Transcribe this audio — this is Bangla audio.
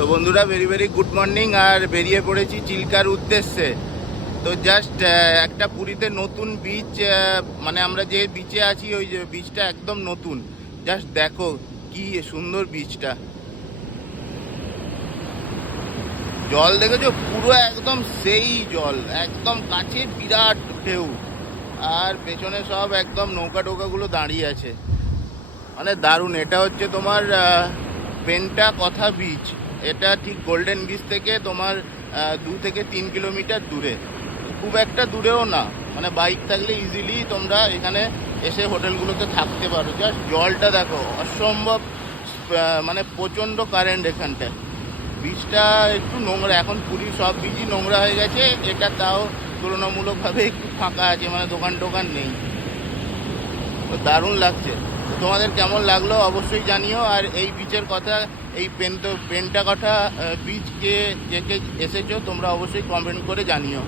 তো বন্ধুরা ভেরি ভেরি গুড মর্নিং। আর বেরিয়ে পড়েছি চিল্কার উদ্দেশ্যে। তো জাস্ট একটা পুরীতে নতুন বিচ, মানে আমরা যে বিচে আছি ওই যে বিচটা একদম নতুন। জাস্ট দেখো কি সুন্দর বিচটা, জল দেখেছো পুরো একদম সেই জল, একদম কাছে বিরাট ঢেউ, আর পেছনে সব একদম নৌকা টোকাগুলো দাঁড়িয়ে আছে, মানে দারুণ। এটা হচ্ছে তোমার পেন্টা কথা বিচ। এটা ঠিক গোল্ডেন বিচ থেকে তোমার 2 থেকে 3 কিলোমিটার দূরে, খুব একটা দূরেও না, মানে বাইক থাকলে ইজিলি তোমরা এখানে এসে হোটেলগুলোতে থাকতে পারো। জাস্ট জলটা দেখো অসম্ভব, মানে প্রচণ্ড কারেন্ট এখানটায়। বিচটা একটু নোংরা, এখন পুরীর সব বিচই নোংরা হয়ে গেছে, এটা তাও তুলনামূলকভাবে একটু ফাঁকা আছে, মানে দোকান টোকান নেই। তো দারুণ লাগছে। তো তোমাদের কেমন লাগলো অবশ্যই জানিও। আর এই বিচের কথা, এই পেন্টা কথা বিচকে যে কে এসেছো তোমরা অবশ্যই কমেন্ট করে জানিও।